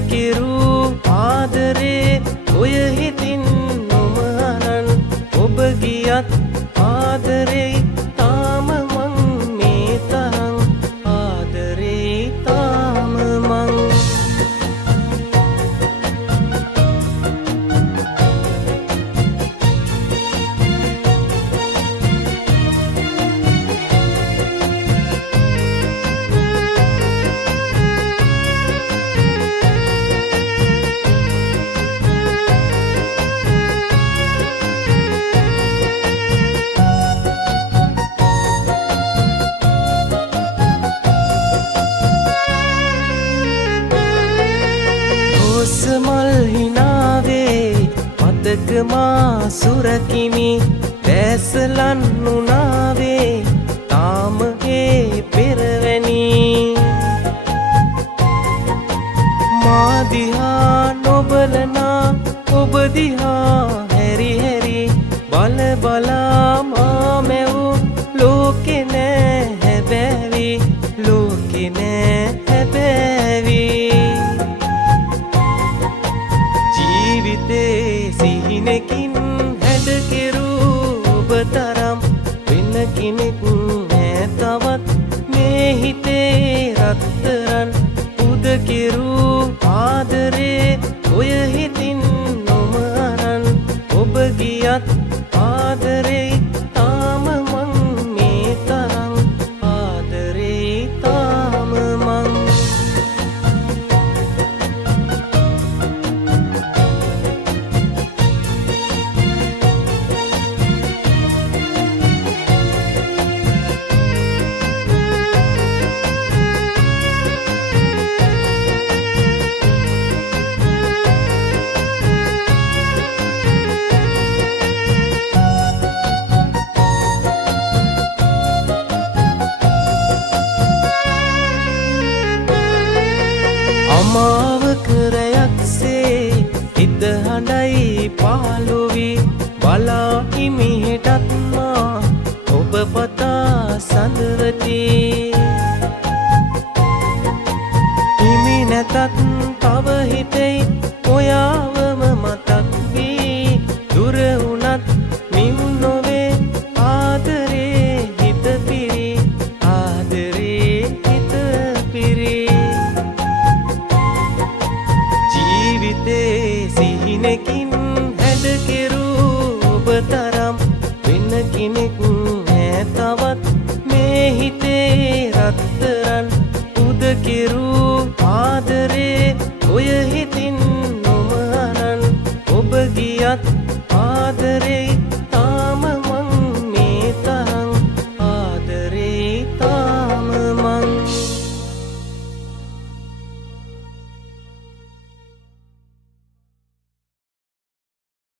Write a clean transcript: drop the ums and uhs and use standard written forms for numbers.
කිරු ආදරේ ඔය හිතින් නොම අරන් ඔබ ගියත් ආදරේ තාම මං මේ තරම් ආදරේ තාම මං මල් හිනාවේ මතක මා සුරකිමි දැසලන් නුනාවේ තාම ඒ පෙරවැනි මා දිහා නොබලනා ඔබ දිහා හැරි හැරි බල බලා මා මැවූ ලෝකෙ නෑ හැබෑවි ලෝකෙ නෑ හැබෑවි සිහිනකින් හැඩකෙරු ඔබ තරම් වෙන කෙනෙක් නෑ තවත් මේ හිතේ රත්තරන් උදකිරු ආදරේ ඔය හිතින් නොම අරන් ඔබ ගියත් ආදරේ තාම මං මේ තරම් ආදරේ තාම මං අමාවක රැයක්සේ හිත හඬයි පාලුවි බලා හිමිහිටත් මා ඔබ පතා සඳවති හිමි නැතත් තව හිතෙයි ඔයාව